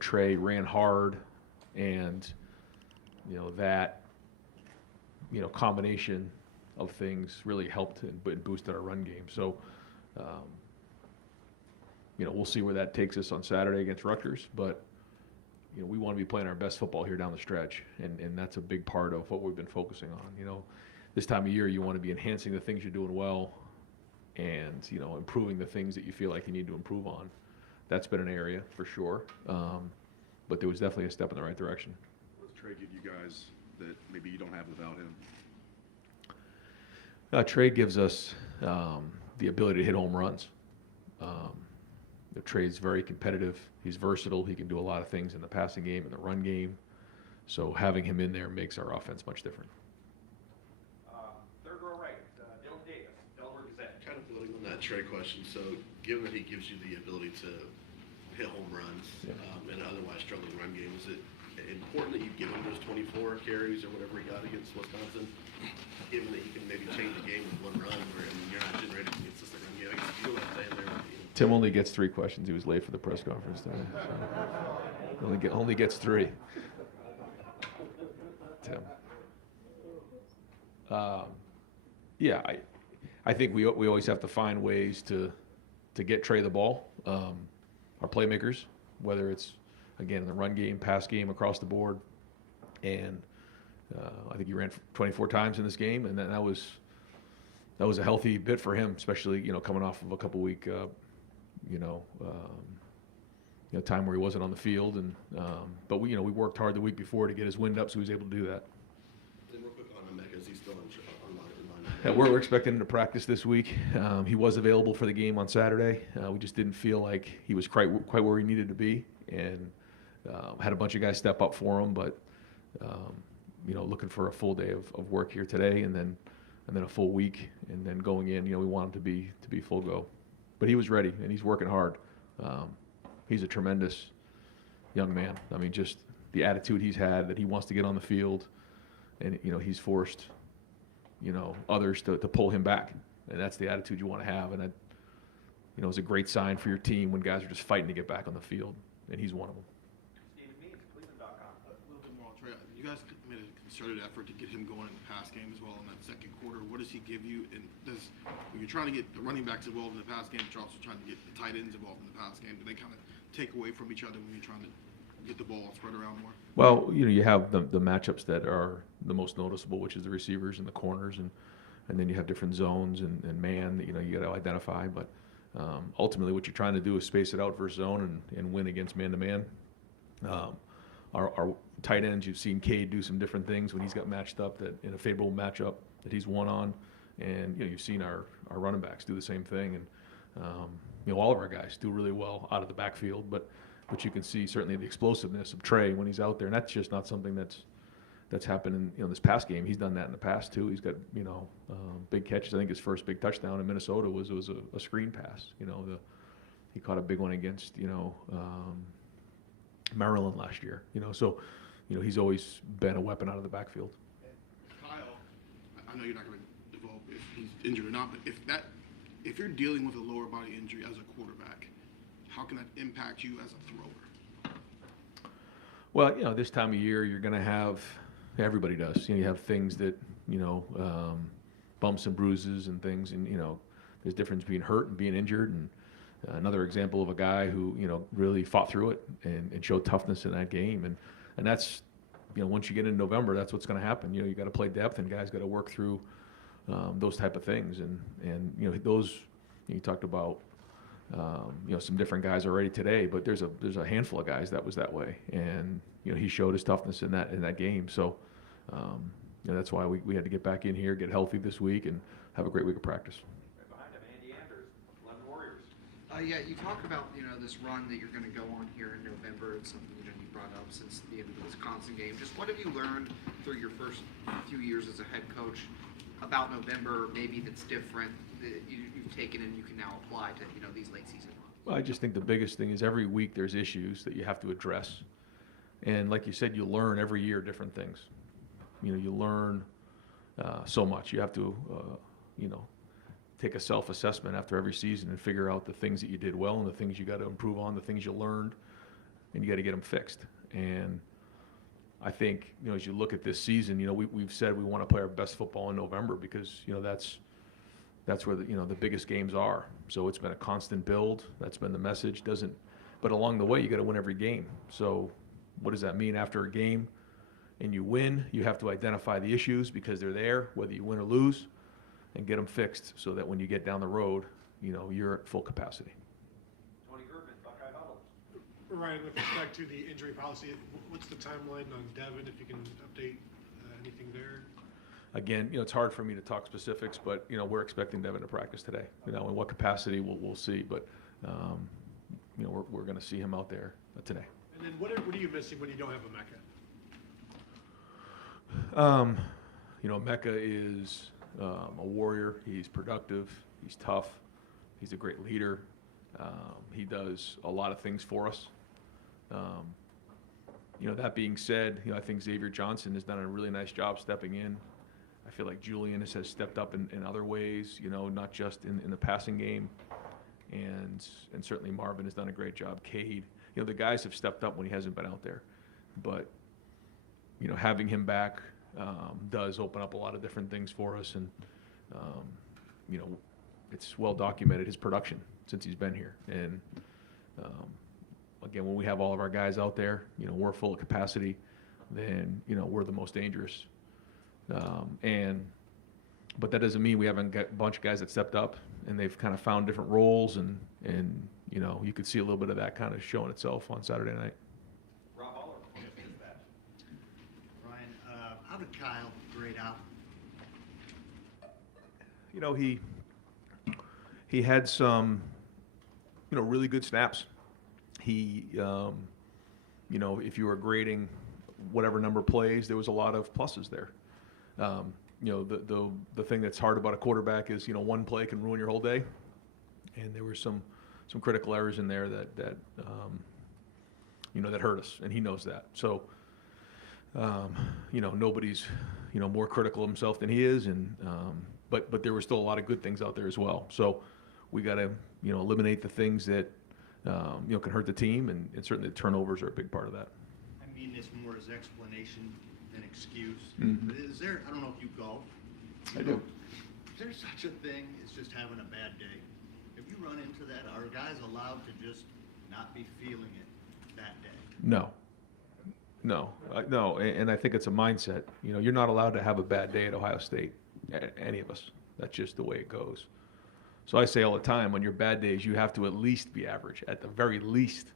Trey ran hard, and that combination of things really helped and boosted our run game. So we'll see where that takes us on Saturday against Rutgers, but we want to be playing our best football here down the stretch, and that's a big part of what we've been focusing on. This time of year you want to be enhancing the things you're doing well, and improving the things that you feel like you need to improve on. That's been an area for sure, but there was definitely a step in the right direction. What does Trey give you guys that maybe you don't have without him? Trey gives us the ability to hit home runs. Trey's very competitive. He's versatile. He can do a lot of things in the passing game and the run game. So having him in there makes our offense much different. Third row right, Dylan Davis, Delaware Gazette. Kind of building on that Trey question, so given that he gives you the ability to hit home runs and otherwise struggling run game, is it important that you give him those 24 carries or whatever he got against Wisconsin, given that you can maybe change the game with one run where you're not generating a consistent run game? I guess you feel like staying there. Tim only gets 3 questions. He was late for the press conference today. So only gets 3. Tim. I think we always have to find ways to get Trey the ball. Our playmakers, whether it's again in the run game, pass game, across the board, and I think he ran 24 times in this game, and that was a healthy bit for him, especially coming off of a couple week time where he wasn't on the field, and but we worked hard the week before to get his wind up, so he was able to do that. Then real quick on Emeka, is he still online? We're expecting him to practice this week. He was available for the game on Saturday. We just didn't feel like he was quite where he needed to be, and had a bunch of guys step up for him, but looking for a full day of work here today, and then a full week, and then going in, we want him to be full go. But he was ready, and he's working hard. He's a tremendous young man. I mean, just the attitude he's had, that he wants to get on the field, and he's forced others to pull him back, and that's the attitude you want to have. And that it's a great sign for your team when guys are just fighting to get back on the field, and he's one of them. Stephen Means, Cleveland.com. A little bit more on Trey. You guys made a concerted effort to get him going in the pass game as well in that second quarter. What does he give you? And when you're trying to get the running backs involved in the pass game, but you're also trying to get the tight ends involved in the pass game, do they kind of take away from each other when you're trying to get the ball spread around more? Well, you have the matchups that are the most noticeable, which is the receivers and the corners, and then you have different zones and man that you got to identify. But ultimately, what you're trying to do is space it out versus zone and win against man-to-man. Our tight ends, you've seen Cade do some different things when he's got matched up that in a favorable matchup that he's won on, and you've seen our running backs do the same thing, and all of our guys do really well out of the backfield, but you can see certainly the explosiveness of Trey when he's out there, and that's just not something that's happened in this past game. He's done that in the past too. He's got big catches. I think his first big touchdown in Minnesota was a screen pass. He caught a big one against Maryland last year. So he's always been a weapon out of the backfield. Kyle, I know you're not going to divulge if he's injured or not, but if you're dealing with a lower body injury as a quarterback, how can that impact you as a thrower? Well, this time of year you're going to have, everybody does. You have things that bumps and bruises and things, and there's a difference between hurt and being injured. And another example of a guy who really fought through it and showed toughness in that game, and that's once you get into November, that's what's going to happen. You got to play depth, and guys got to work through those type of things, and those you talked about. Some different guys already today, but there's a handful of guys that was that way, and he showed his toughness in that game. So that's why we had to get back in here, get healthy this week, and have a great week of practice. Right behind him, Andy Anders, London Warriors. Yeah, you talk about this run that you're going to go on here in November. It's something you brought up since the end of the Wisconsin game. Just what have you learned through your first few years as a head coach about November, maybe that's different that you've taken and you can now apply to these late season runs? Well, I just think the biggest thing is every week there's issues that you have to address, and like you said, you learn every year different things. You learn so much. You have to take a self-assessment after every season and figure out the things that you did well and the things you got to improve on, the things you learned, and you got to get them fixed. And I think, as you look at this season, we've said we want to play our best football in November because, that's where the biggest games are. So it's been a constant build. That's been the message. But along the way, you got to win every game. So what does that mean after a game and you win? You have to identify the issues because they're there, whether you win or lose, and get them fixed so that when you get down the road, you're at full capacity. Tony Herman, Buckeye Huddle. Ryan, with respect to the injury policy, what's the timeline on Devin, if you can update anything there? Again, it's hard for me to talk specifics, but, we're expecting Devin to practice today. In what capacity, we'll see. But, we're going to see him out there today. And then what are you missing when you don't have a Mecca? Mecca is a warrior. He's productive. He's tough. He's a great leader. He does a lot of things for us. That being said, I think Xavier Johnson has done a really nice job stepping in. I feel like Julian has stepped up in other ways, not just in the passing game. And certainly Marvin has done a great job. Cade, the guys have stepped up when he hasn't been out there. But, having him back does open up a lot of different things for us. And, it's well documented, his production since he's been here. And, again, when we have all of our guys out there, we're full of capacity, then, we're the most dangerous. But that doesn't mean we haven't got a bunch of guys that stepped up and they've kind of found different roles and you could see a little bit of that kind of showing itself on Saturday night. Rob Holler, Dispatch. Ryan, how did Kyle grade out? He had some, really good snaps. He, if you were grading whatever number of plays, there was a lot of pluses there. The thing that's hard about a quarterback is, one play can ruin your whole day. And there were some critical errors in there that hurt us, and he knows that. So, nobody's, more critical of himself than he is, and but there were still a lot of good things out there as well. So we got to, eliminate the things that, can hurt the team, and certainly the turnovers are a big part of that. I mean this more as explanation than excuse. Mhm. But is there, I don't know if you golf. I do. Is there such a thing as just having a bad day? Have you run into that? Are guys allowed to just not be feeling it that day? No, and I think it's a mindset. You're not allowed to have a bad day at Ohio State, any of us. That's just the way it goes. So I say all the time, on your bad days, you have to at least be average, at the very least,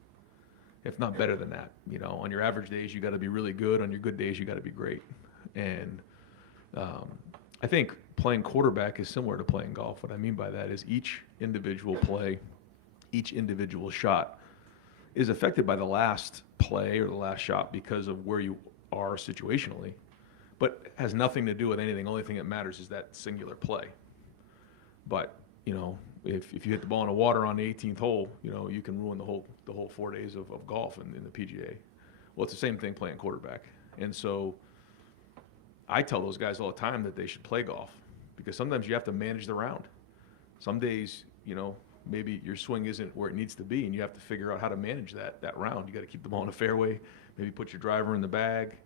if not better than that. On your average days, you got to be really good. On your good days, you got to be great. And I think playing quarterback is similar to playing golf. What I mean by that is each individual play, each individual shot is affected by the last play or the last shot because of where you are situationally, but has nothing to do with anything. The only thing that matters is that singular play. But, if you hit the ball in the water on the 18th hole, you can ruin the whole 4 days of golf in the PGA. Well, it's the same thing playing quarterback. And so I tell those guys all the time that they should play golf because sometimes you have to manage the round. Some days, maybe your swing isn't where it needs to be, and you have to figure out how to manage that round. You got to keep the ball in the fairway, maybe put your driver in the bag.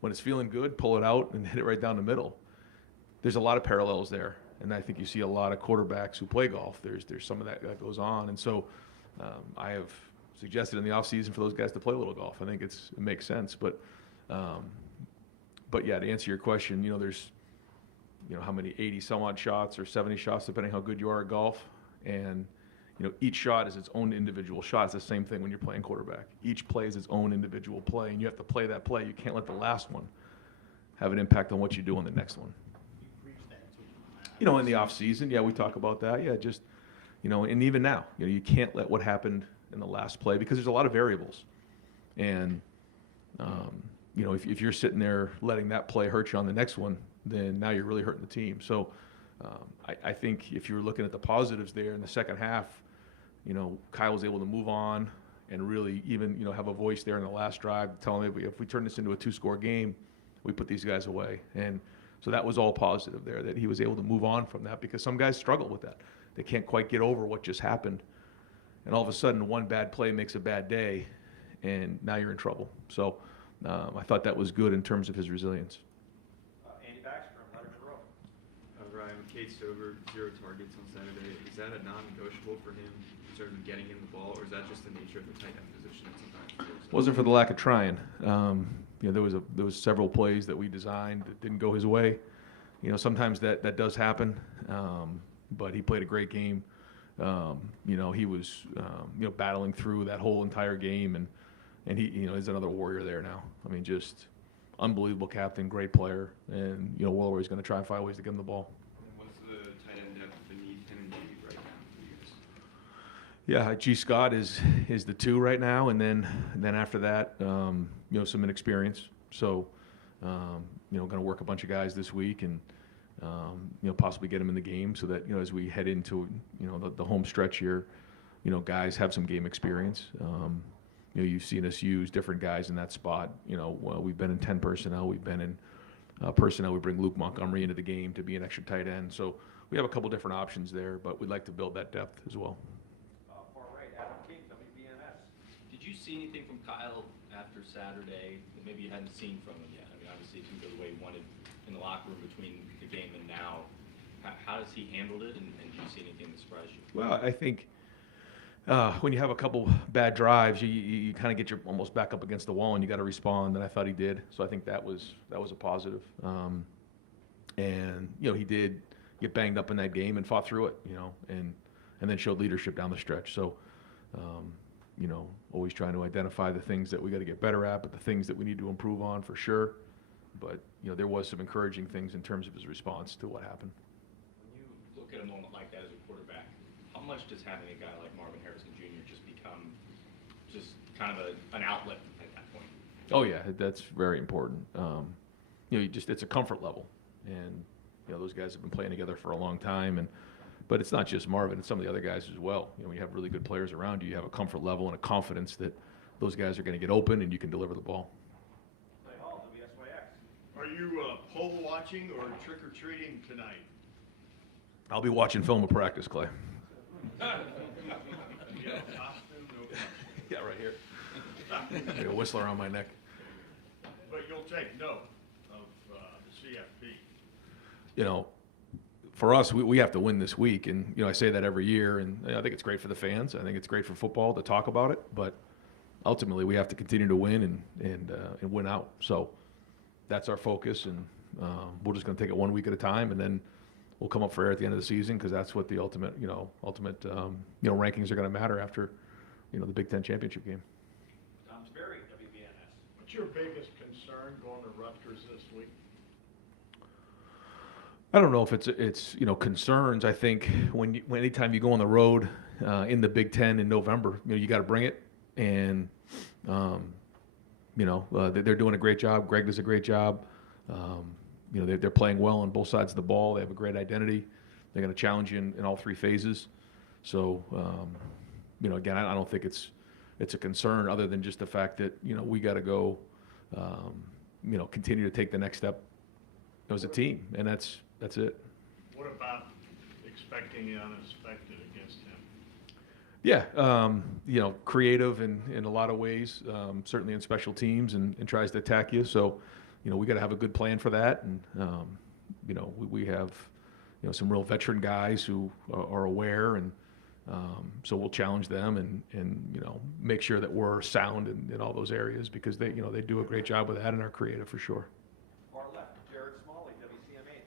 When it's feeling good, pull it out and hit it right down the middle. There's a lot of parallels there, and I think you see a lot of quarterbacks who play golf. There's some of that goes on, and so I have suggested in the offseason for those guys to play a little golf. I think it makes sense, but yeah, to answer your question, there's how many 80 some odd shots or 70 shots depending how good you are at golf, and each shot is its own individual shot. It's the same thing when you're playing quarterback. Each play is its own individual play, and you have to play that play. You can't let the last one have an impact on what you do on the next one. You preach that to In the off season, yeah, we talk about that. Yeah, just and even now, you can't let what happened in the last play because there's a lot of variables, and if you're sitting there letting that play hurt you on the next one, then now you're really hurting the team. So I think if you were looking at the positives there in the second half, Kyle was able to move on and really even, have a voice there in the last drive telling me if we turn this into a 2-score game, we put these guys away. And so that was all positive there, that he was able to move on from that because some guys struggle with that. They can't quite get over what just happened. And all of a sudden, one bad play makes a bad day, and now you're in trouble. So I thought that was good in terms of his resilience. Andy Backstrom, Letterman Row. Ryan, with Kate Stover, 0 targets on Saturday, is that a non-negotiable for him in terms of getting him the ball, or is that just the nature of the tight end position that sometimes Wasn't for the lack of trying. There was several plays that we designed that didn't go his way. Sometimes that does happen, but he played a great game. He was battling through that whole entire game, and he is another warrior there now. I mean, just unbelievable captain, great player, and we're always going to try and find ways to get him the ball. What's the tight end depth beneath him and G right now for you guys? Yeah, G. Scott is the 2 right now, and then after that, some inexperience. So, going to work a bunch of guys this week and possibly get them in the game so that as we head into the home stretch here, guys have some game experience. You've seen us use different guys in that spot. We've been in 10 personnel. We've been in personnel. We bring Luke Montgomery into the game to be an extra tight end. So we have a couple different options there, but we'd like to build that depth as well. Far right, Adam King, WBNS. Did you see anything from Kyle after Saturday that maybe you hadn't seen from him yet? I mean, obviously it didn't go the way he wanted in the locker room between the game and now. How does he handle it, and do you see anything that surprised you? Well, I think when you have a couple bad drives, you kind of get your almost back up against the wall, and you got to respond. And I thought he did, so I think that was a positive. And he did get banged up in that game and fought through it, and then showed leadership down the stretch. So, always trying to identify the things that we got to get better at, but the things that we need to improve on for sure. But there was some encouraging things in terms of his response to what happened. When you look at a moment like that as a quarterback, how much does having a guy like Marvin Harrison Jr. just become just kind of an outlet at that point? Oh yeah, that's very important. It's a comfort level, and those guys have been playing together for a long time, but it's not just Marvin; it's some of the other guys as well. When you have really good players around you, you have a comfort level and a confidence that those guys are going to get open and you can deliver the ball. Clay Hall, WSYX. Are you pole watching or trick or treating tonight? I'll be watching film of practice, Clay. Yeah, right here. Got a whistler on my neck. But you'll take note of the CFP. For us, we have to win this week, and I say that every year, and I think it's great for the fans. I think it's great for football to talk about it, but ultimately we have to continue to win and win out. So that's our focus, and we're just going to take it 1 week at a time, and then we'll come up for air at the end of the season because that's what the ultimate rankings are going to matter after the Big Ten championship game. Tom Sperry, WBNS. What's your biggest concern going to Rutgers this week? I don't know if it's concerns. I think anytime you go on the road in the Big Ten in November, you got to bring it, and they're doing a great job. Greg does a great job. They're playing well on both sides of the ball. They have a great identity. They're going to challenge you in all 3 phases. So again, I don't think it's a concern other than just the fact that we got to go continue to take the next step as a team, and that's it. What about expecting the unexpected against him? Yeah, creative in a lot of ways, certainly in special teams, and tries to attack you. So, we got to have a good plan for that, and we have some real veteran guys who are aware, and so we'll challenge them and make sure that we're sound in all those areas because they do a great job with that and are creative for sure. Far left, Jared Smalley, WCMA.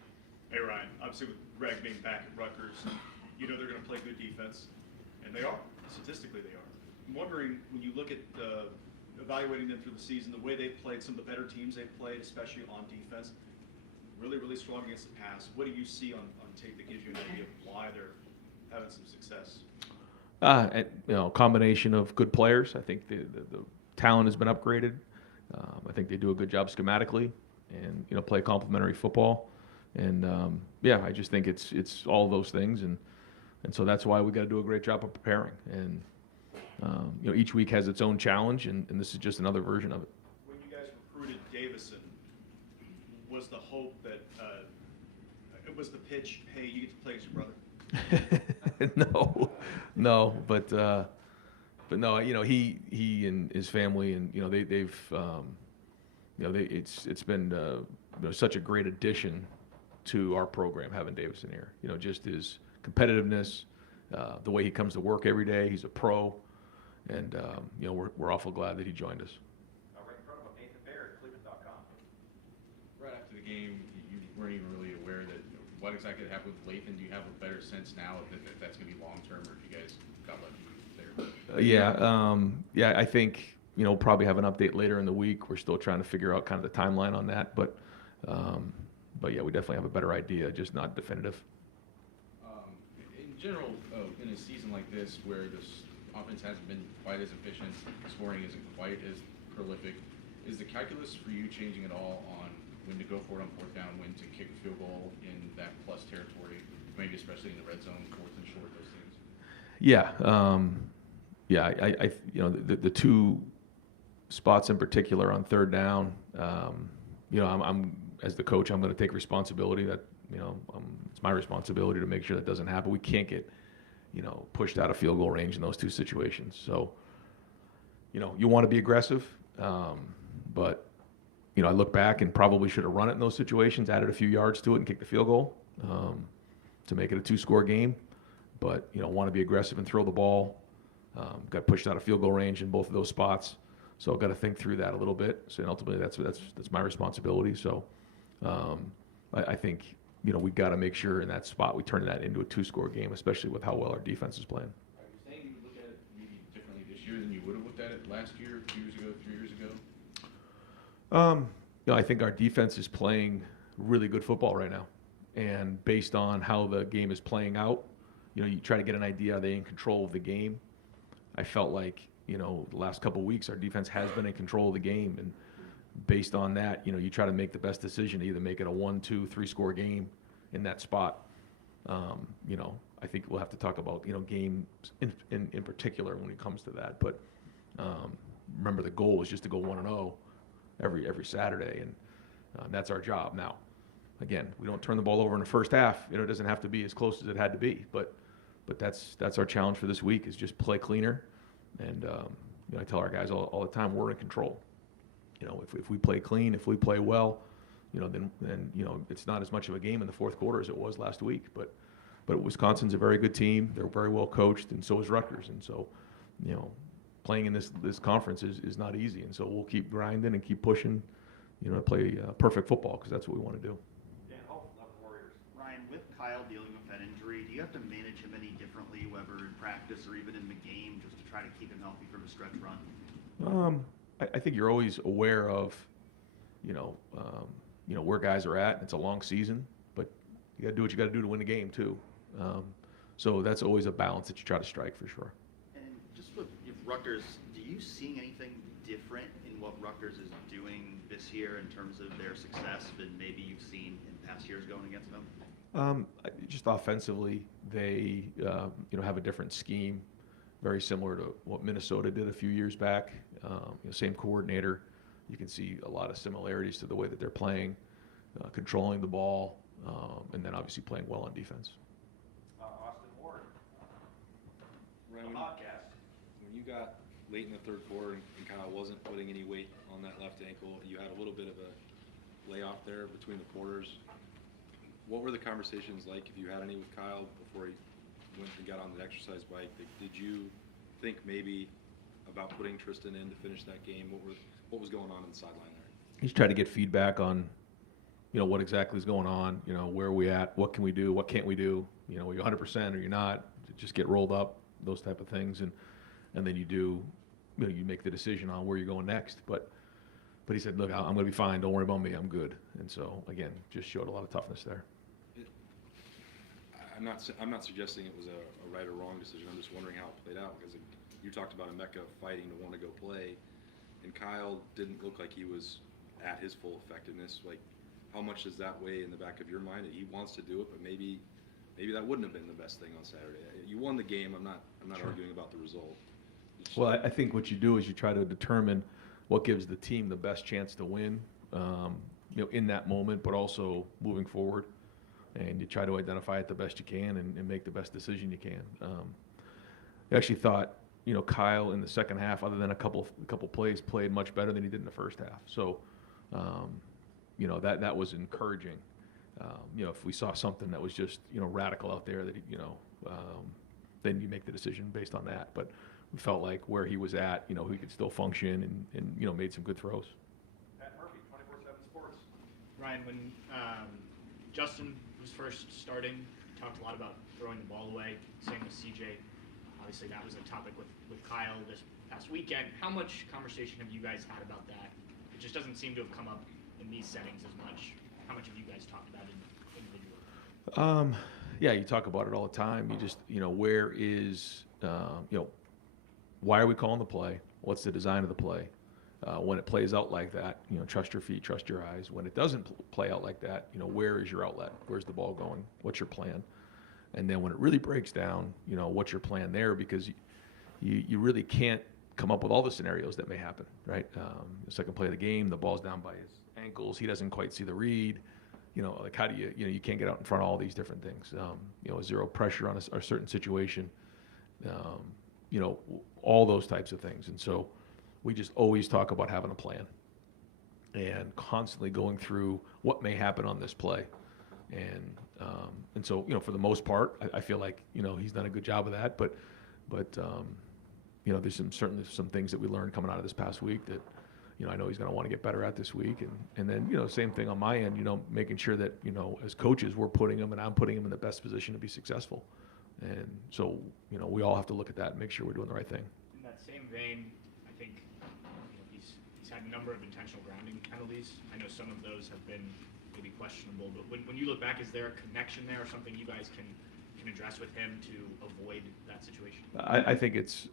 Hey Ryan, obviously with Greg being back at Rutgers, they're going to play good defense, and they are. Statistically, they are. I'm wondering, when you look at evaluating them through the season, the way they've played, some of the better teams they've played, especially on defense, really, really strong against the pass. What do you see on tape that gives you an idea of why they're having some success? Combination of good players. I think the talent has been upgraded. I think they do a good job schematically and play complementary football. And I just think it's all of those things, and so that's why we got to do a great job of preparing. And each week has its own challenge, and this is just another version of it. When you guys recruited Davison, was the hope that it was the pitch, hey, you get to play as your brother? No, but But no, he and his family, and they've it's been such a great addition to our program having Davison here. Just his competitiveness, the way he comes to work every day. He's a pro, and we're awful glad that he joined us. Right in front of him, Nathan Baird, Cleveland.com. Right after the game, you weren't even really aware that what exactly happened with Lathan. Do you have a better sense now that that's going to be long term, or if you guys got lucky there? I think probably have an update later in the week. We're still trying to figure out kind of the timeline on that, but yeah, we definitely have a better idea, just not definitive. In general, in a season like this where this offense hasn't been quite as efficient, scoring isn't quite as prolific, is the calculus for you changing at all on when to go for it on fourth down, when to kick a field goal in that plus territory, maybe especially in the red zone, fourth and short, those things? The two spots in particular on third down, I'm as the coach, I'm going to take responsibility that, it's my responsibility to make sure that doesn't happen. We can't get, pushed out of field goal range in those two situations. So, you want to be aggressive, but, I look back and probably should have run it in those situations, added a few yards to it and kicked the field goal to make it a 2-score game. But, want to be aggressive and throw the ball. Got pushed out of field goal range in both of those spots. So I've got to think through that a little bit. So ultimately, that's my responsibility. So I think we've got to make sure in that spot we turn that into a 2-score game, especially with how well our defense is playing. Are you saying you look at it maybe differently this year than you would have looked at it last year, 2 years ago, 3 years ago? I think our defense is playing really good football right now, and based on how the game is playing out, you try to get an idea, are they in control of the game? I felt like the last couple of weeks, our defense has been in control of the game. And based on that, you try to make the best decision to either make it a 1, 2, 3-score game in that spot. I think we'll have to talk about, games in particular when it comes to that. But remember, the goal is just to go 1-0 every Saturday. And that's our job. Now, again, we don't turn the ball over in the first half. It doesn't have to be as close as it had to be. But that's our challenge for this week, is just play cleaner. And I tell our guys all the time, we're in control. If we play clean, if we play well, then it's not as much of a game in the fourth quarter as it was last week. But Wisconsin's a very good team. They're very well coached, and so is Rutgers. And so, playing in this conference is not easy. And so we'll keep grinding and keep pushing, to play perfect football, because that's what we want to do. Dan Hope, Love Warriors. Ryan, with Kyle dealing with that injury, do you have to manage him any differently, whether in practice or even in the game, just to try to keep him healthy for the stretch run? I think you're always aware of, where guys are at. It's a long season, but you got to do what you got to do to win the game too. So that's always a balance that you try to strike, for sure. And just with Rutgers, do you see anything different in what Rutgers is doing this year in terms of their success than maybe you've seen in past years going against them? Just offensively, they have a different scheme, very similar to what Minnesota did a few years back. Same coordinator. You can see a lot of similarities to the way that they're playing, controlling the ball, and then obviously playing well on defense. Austin Ward, Ryan, podcast. when you got late in the third quarter and Kyle wasn't putting any weight on that left ankle, you had a little bit of a layoff there between the quarters. What were the conversations like, if you had any, with Kyle before he went and got on the exercise bike? Did you think maybe about putting Tristan in to finish that game? What was going on the sideline there? He's trying to get feedback on, what exactly is going on, where are we at, what can we do, what can't we do, are you 100% or you're not, just get rolled up, those type of things. And then you do, you make the decision on where you're going next. But he said, look, I'm going to be fine. Don't worry about me. I'm good. And so, again, just showed a lot of toughness there. I'm not suggesting it was a right or wrong decision. I'm just wondering how it played out, because you talked about Emeka fighting to want to go play, and Kyle didn't look like he was at his full effectiveness. Like, how much does that weigh in the back of your mind that he wants to do it, but maybe that wouldn't have been the best thing on Saturday? You won the game. I'm not Sure. arguing about the result. Well, I think what you do is you try to determine what gives the team the best chance to win, in that moment, but also moving forward. And you try to identify it the best you can and make the best decision you can. I actually thought, Kyle in the second half, other than a couple plays, played much better than he did in the first half. So, that was encouraging. If we saw something that was just, radical out there that, then you make the decision based on that. But we felt like where he was at, he could still function and made some good throws. Pat Murphy, 24/7 Sports. Ryan, when Justin was first starting, talked a lot about throwing the ball away. Same with CJ. Obviously, that was a topic with Kyle this past weekend. How much conversation have you guys had about that? It just doesn't seem to have come up in these settings as much. How much have you guys talked about it individually? Yeah, you talk about it all the time. You just, where is, why are we calling the play? What's the design of the play? When it plays out like that, trust your feet, trust your eyes. When it doesn't play out like that, where is your outlet? Where's the ball going? What's your plan? And then when it really breaks down, what's your plan there? Because you really can't come up with all the scenarios that may happen, right? The second play of the game, the ball's down by his ankles. He doesn't quite see the read. Like how do you can't get out in front of all these different things. Zero pressure on a certain situation. All those types of things. And so we just always talk about having a plan and constantly going through what may happen on this play. And so, for the most part, I feel like, he's done a good job of that, but there's certainly some things that we learned coming out of this past week that, I know he's going to want to get better at this week. And then, same thing on my end, making sure that, as coaches, we're putting him and I'm putting him in the best position to be successful. And so, we all have to look at that and make sure we're doing the right thing. In that same vein, I think he's had a number of intentional grounding penalties. I know some of those have been maybe questionable, but when you look back, is there a connection there or something you guys can address with him to avoid that situation? I think it's,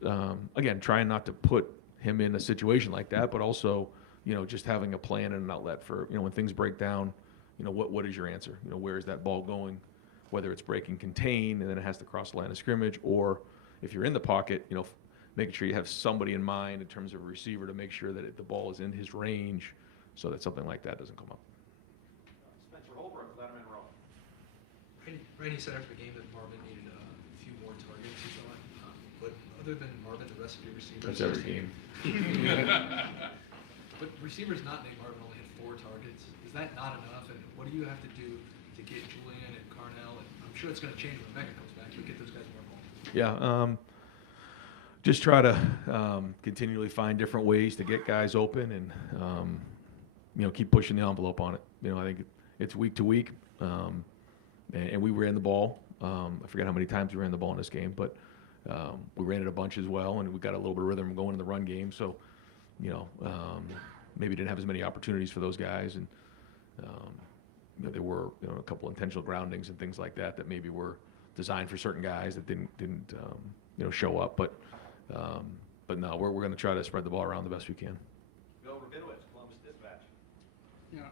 again, trying not to put him in a situation like that, but also, just having a plan and an outlet for, when things break down, what is your answer? Where is that ball going? Whether it's breaking contain and then it has to cross the line of scrimmage, or if you're in the pocket, making sure you have somebody in mind in terms of a receiver to make sure that the ball is in his range so that something like that doesn't come up. Spencer Holbrook, Letterman Row. Randy said after the game that Marvin needed a few more targets, he thought. But other than Marvin, the rest of your receivers... That's every game. But receivers not named Marvin only had 4 targets. Is that not enough? And what do you have to do to get Julian and Carnell? And I'm sure it's going to change when Becca comes back. You get those guys more involved. Yeah, just try to continually find different ways to get guys open and, keep pushing the envelope on it. I think it's week to week, and we ran the ball. I forget how many times we ran the ball in this game, but we ran it a bunch as well, and we got a little bit of rhythm going in the run game. So, maybe didn't have as many opportunities for those guys, and there were a couple intentional groundings and things like that maybe were designed for certain guys that didn't show up. But no, we're going to try to spread the ball around the best we can. Bill Rabinowitz, Columbus Dispatch. Yeah,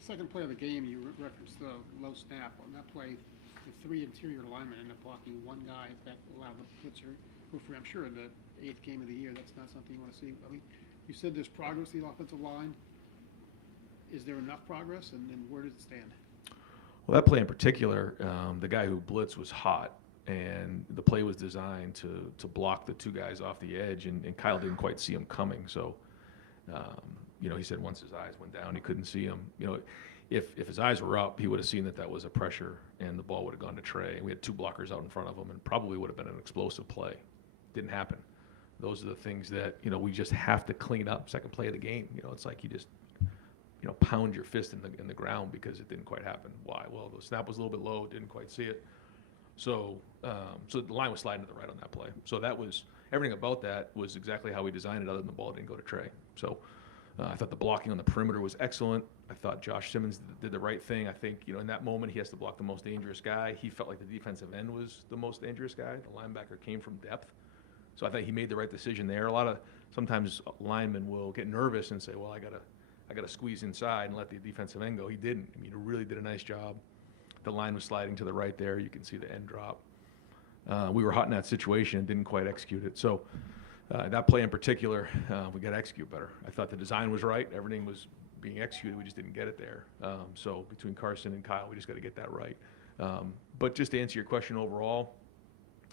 second play of the game, you referenced the low snap. On that play, the 3 interior linemen ended up blocking one guy that allowed the blitzer go free. I'm sure in the 8th game of the year, that's not something you want to see. I mean, you said there's progress in the offensive line. Is there enough progress, and then where does it stand? Well, that play in particular, the guy who blitzed was hot, and the play was designed to block the 2 guys off the edge, and Kyle didn't quite see him coming. So, he said once his eyes went down, he couldn't see him. If his eyes were up, he would have seen that was a pressure, and the ball would have gone to Trey. And we had 2 blockers out in front of him, and probably would have been an explosive play. Didn't happen. Those are the things that we just have to clean up. Second play of the game, it's like you just pound your fist in the ground because it didn't quite happen. Why? Well, the snap was a little bit low, didn't quite see it. So the line was sliding to the right on that play. So that was everything about that was exactly how we designed it, other than the ball didn't go to Trey. So I thought the blocking on the perimeter was excellent. I thought Josh Simmons did the right thing. I think in that moment he has to block the most dangerous guy. He felt like the defensive end was the most dangerous guy. The linebacker came from depth. So I think he made the right decision there. Sometimes linemen will get nervous and say, well, I gotta squeeze inside and let the defensive end go. He didn't. I mean, he really did a nice job. The line was sliding to the right there. You can see the end drop. We were hot in that situation and didn't quite execute it. So that play in particular, we got to execute better. I thought the design was right. Everything was being executed. We just didn't get it there. So between Carson and Kyle, we just got to get that right. But just to answer your question overall,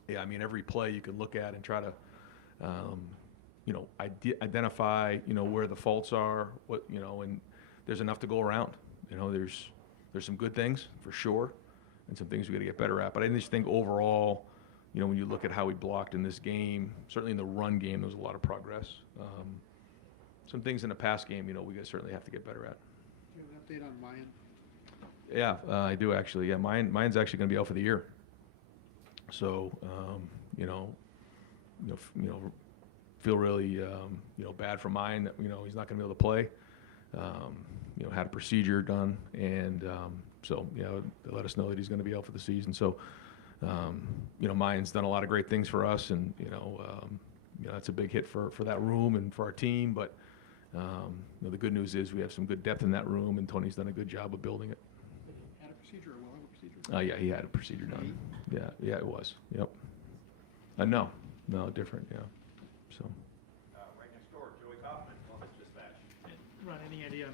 Yeah, I mean, every play you can look at and try to, identify, where the faults are, and there's enough to go around. There's some good things for sure, and some things we got to get better at. But I just think overall, when you look at how we blocked in this game, certainly in the run game, there was a lot of progress. Some things in the pass game, we certainly have to get better at. Do you have an update on Mayan? Yeah, I do actually. Yeah, mine's actually going to be out for the year. So, feel really, bad for mine that, he's not going to be able to play. Had a procedure done, and so, they let us know that he's going to be out for the season. So, mine's done a lot of great things for us, and, that's a big hit for that room and for our team. But, the good news is we have some good depth in that room, and Tony's done a good job of building it. Had a procedure, or will have a procedure? Yeah, he had a procedure done. Yeah, it was. Yep. No, different. Yeah. So. Right next door, Joey Kaufman, Columbus Dispatch. Ron, any idea on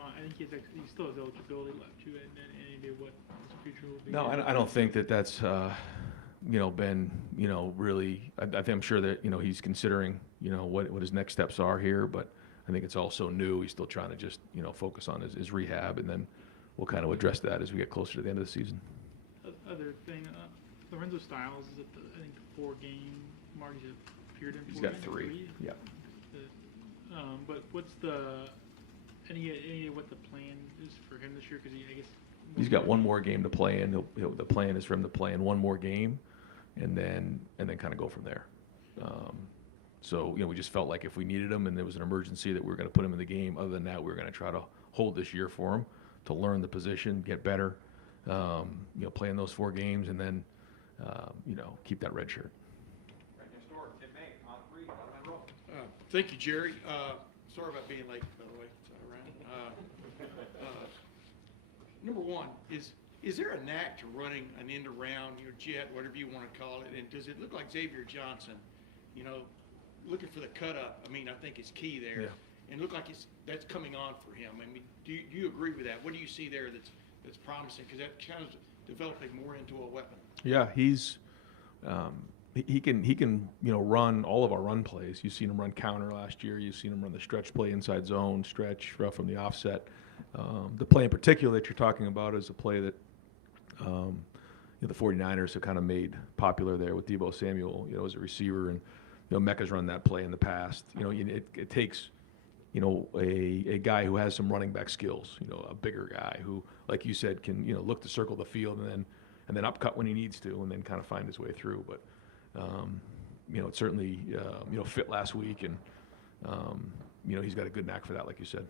I think he still has eligibility left to it, and any idea what his future will be? No, I don't think that's been really. I think I'm sure that he's considering what his next steps are here, but I think it's also new. He's still trying to just focus on his rehab, and then we'll kind of address that as we get closer to the end of the season. Other thing, Lorenzo Styles is at I think the 4-game mark. He's appeared in. He's got 3. Yeah. But what's any idea what the plan is for him this year? Because I guess he's got one more game to play in. The plan is for him to play in one more game, and then kind of go from there. So we just felt like if we needed him and there was an emergency that we were going to put him in the game. Other than that, we were going to try to hold this year for him to learn the position, get better, play in those 4 games, and then keep that red shirt. Right next door, Tim May, on 3, Letterman Row. Thank you, Jerry. Sorry about being late, by the way. It's all right. Number one, is there a knack to running an end around, your jet, whatever you want to call it? And does it look like Xavier Johnson, looking for the cut up? I mean, I think it's key there. Yeah. And look like that's coming on for him. I mean, do you agree with that? What do you see there that's promising? Because that kind of developing more into a weapon. Yeah, he's he can run all of our run plays. You've seen him run counter last year. You've seen him run the stretch play, inside zone, stretch from the offset. The play in particular that you're talking about is a play that the 49ers have kind of made popular there with Deebo Samuel, as a receiver, and Mecca's run that play in the past. It takes a guy who has some running back skills, a bigger guy who, like you said, can look to circle the field and then upcut when he needs to, and then kind of find his way through. But it certainly fit last week, and he's got a good knack for that, like you said.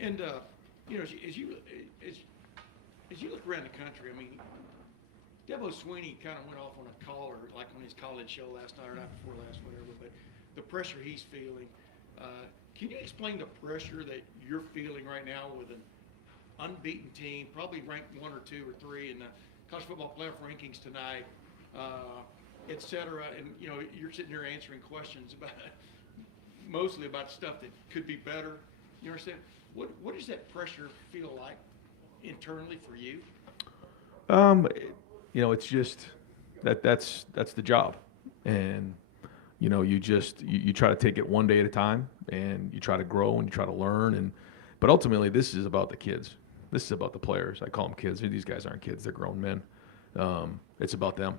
And as you look around the country, I mean, Debo Sweeney kind of went off on a caller, like on his college show last night or night before last, whatever. But the pressure he's feeling, can you explain the pressure that you're feeling right now with an unbeaten team, probably ranked 1 or 2 or 3 in the college football playoff rankings tonight, et cetera, and you're sitting there answering questions mostly about stuff that could be better. You understand? What does that pressure feel like internally for you? It's just that's the job, and you try to take it one day at a time, and you try to grow and you try to learn, but ultimately this is about the kids. This is about the players. I call them kids. These guys aren't kids; they're grown men. It's about them,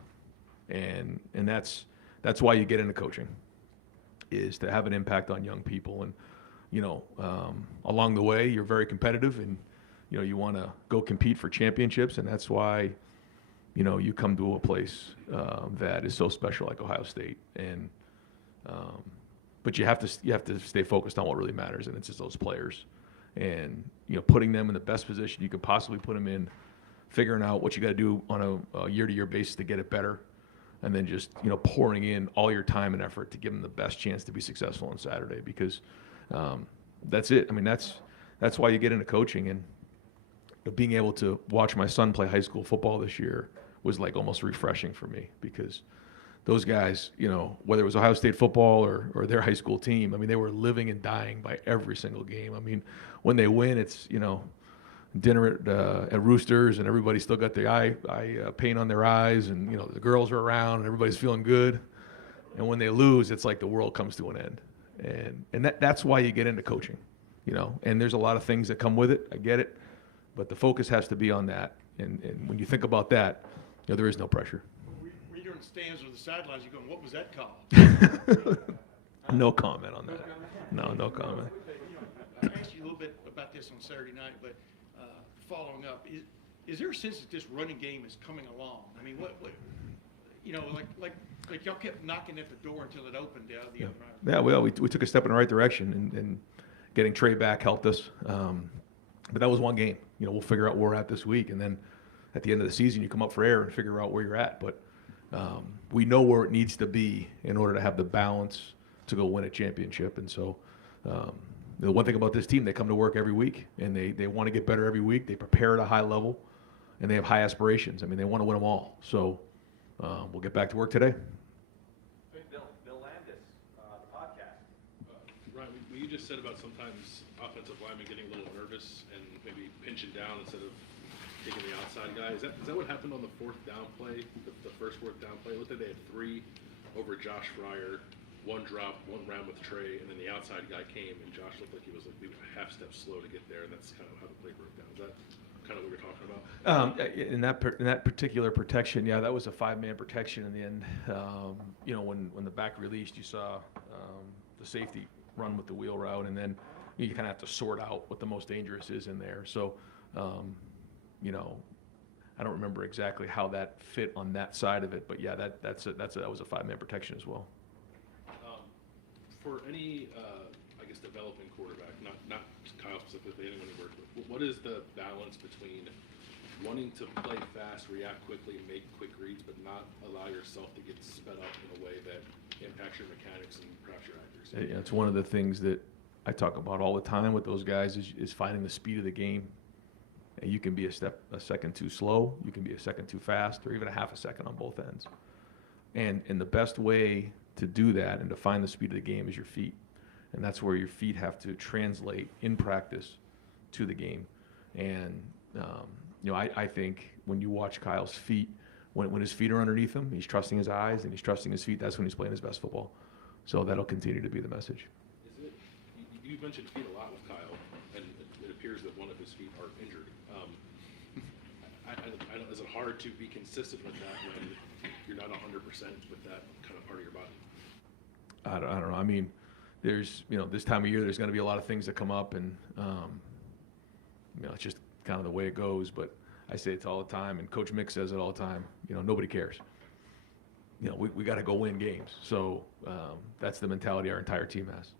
and that's why you get into coaching, is to have an impact on young people. And along the way, you're very competitive, and you want to go compete for championships, and that's why you come to a place that is so special like Ohio State. And but you have to stay focused on what really matters, and it's just those players, and putting them in the best position you could possibly put them in, figuring out what you got to do on a year-to-year basis to get it better, and then just pouring in all your time and effort to give them the best chance to be successful on Saturday, because that's it. I mean, that's why you get into coaching. And being able to watch my son play high school football this year was like almost refreshing for me, because those guys, whether it was Ohio State football or their high school team, I mean, they were living and dying by every single game. I mean, when they win, it's, dinner at Roosters, and everybody still got the eye paint on their eyes, and the girls are around, and everybody's feeling good. And when they lose, it's like the world comes to an end. And that's why you get into coaching, And there's a lot of things that come with it. I get it, but the focus has to be on that. And when you think about that, there is no pressure. Were you in the stands or the sidelines? You're going, what was that call? No comment on that. No comment. I asked you a little bit about this on Saturday night, but following up, is there a sense that this running game is coming along? I mean, what like y'all kept knocking at the door until it opened the other night. Yeah, well, we took a step in the right direction, and getting Trey back helped us. But that was one game. We'll figure out where we're at this week, and then at the end of the season, you come up for air and figure out where you're at. But we know where it needs to be in order to have the balance to go win a championship. And so the one thing about this team, they come to work every week, and they want to get better every week. They prepare at a high level, and they have high aspirations. I mean, they want to win them all. So we'll get back to work today. Bill Landis, the podcast. Ryan, what you just said about sometimes offensive linemen getting a little nervous and maybe pinching down instead of taking the outside guy. Is that what happened on the fourth down play, the first fourth down play? It looked like they had 3 over Josh Fryer, 1 drop, 1 round with Trey, and then the outside guy came, and Josh looked like he was like maybe a half step slow to get there, and that's kind of how the play broke down. Is that kind of what we're talking about? In that particular protection, yeah, that was a 5-man protection in the end. When the back released, you saw the safety run with the wheel route, and then you kind of have to sort out what the most dangerous is in there. So, I don't remember exactly how that fit on that side of it, but yeah, that was a 5-man protection as well. For any, developing quarterback, not Kyle specifically, anyone he worked with, what is the balance between wanting to play fast, react quickly, make quick reads, but not allow yourself to get sped up in a way that impacts your mechanics and perhaps your accuracy? It's one of the things that I talk about all the time with those guys is finding the speed of the game. And you can be a second too slow, you can be a second too fast, or even a half a second on both ends. And the best way to do that and to find the speed of the game is your feet. And that's where your feet have to translate in practice to the game. And, I think when you watch Kyle's feet, when his feet are underneath him, he's trusting his eyes and he's trusting his feet. That's when he's playing his best football. So that'll continue to be the message. You mentioned feet a lot with Kyle, and it appears that one of his feet are injured. Is it hard to be consistent with that when you're not 100% with that kind of part of your body? I don't know. I mean, there's, this time of year, there's going to be a lot of things that come up, and, it's just kind of the way it goes. But I say it all the time, and Coach Mick says it all the time, nobody cares. We got to go win games. So that's the mentality our entire team has.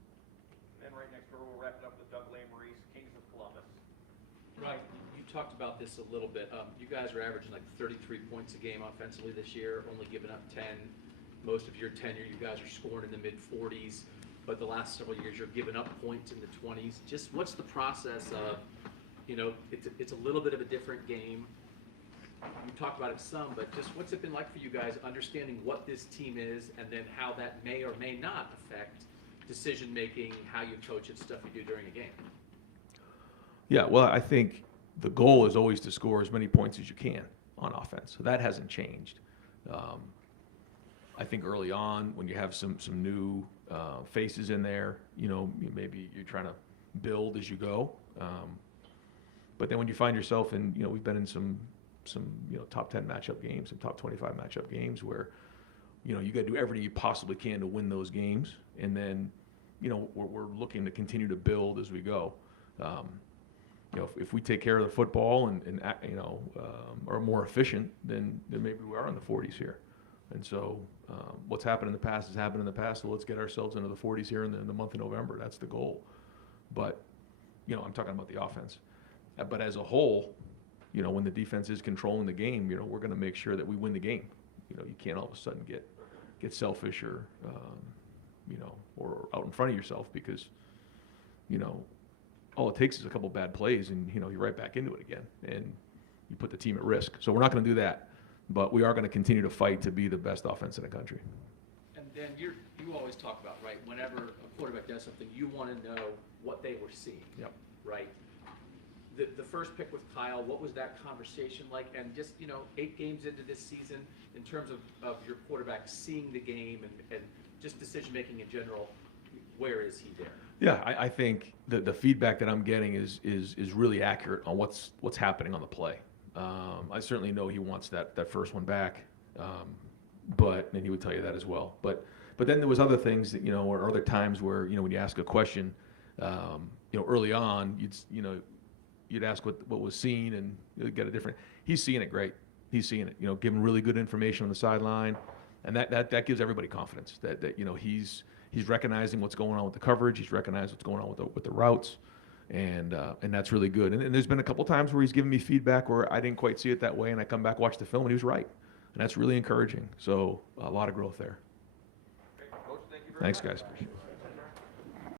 And then right next door, we'll wrap it up with Doug Lamorese, Kings of Columbus. Right. You talked about this a little bit. You guys are averaging like 33 points a game offensively this year, only giving up 10. Most of your tenure, you guys are scoring in the mid-40s, but the last several years you're giving up points in the 20s. Just what's the process of, it's a little bit of a different game. You talked about it some, but just what's it been like for you guys understanding what this team is and then how that may or may not affect decision-making, how you coach and stuff you do during a game? Yeah, well, I think the goal is always to score as many points as you can on offense. So that hasn't changed. I think early on, when you have some new faces in there, maybe you're trying to build as you go. But then when you find yourself in, we've been in some top 10 matchup games, some top 25 matchup games where, you got to do everything you possibly can to win those games. And then, we're looking to continue to build as we go. If we take care of the football and are more efficient, then maybe we are in the 40s here. And so what's happened in the past has happened in the past, so let's get ourselves into the 40s here in the month of November. That's the goal. But, I'm talking about the offense. But as a whole, when the defense is controlling the game, we're going to make sure that we win the game. You can't all of a sudden get selfish or, or out in front of yourself because, all it takes is a couple bad plays and, you're right back into it again and you put the team at risk. So we're not going to do that, but we are going to continue to fight to be the best offense in the country. And then you always talk about, right, whenever a quarterback does something, you want to know what they were seeing. Yep. Right? the first pick with Kyle, what was that conversation like? And just, 8 games into this season, in terms of your quarterback seeing the game and just decision-making in general, where is he there? Yeah, I think the feedback that I'm getting is really accurate on what's happening on the play. I certainly know he wants that first one back, and he would tell you that as well. But then there was other things that, or other times where, when you ask a question, early on, you'd ask what was seen, and you'd get a different. He's seeing it great. He's seeing it. Giving really good information on the sideline, and that gives everybody confidence that he's recognizing what's going on with the coverage. He's recognizing what's going on with the routes, and that's really good. And there's been a couple times where he's given me feedback where I didn't quite see it that way, and I come back, watch the film, and he was right, and that's really encouraging. So a lot of growth there. Coach, thank you very Thanks, much. guys. Appreciate it.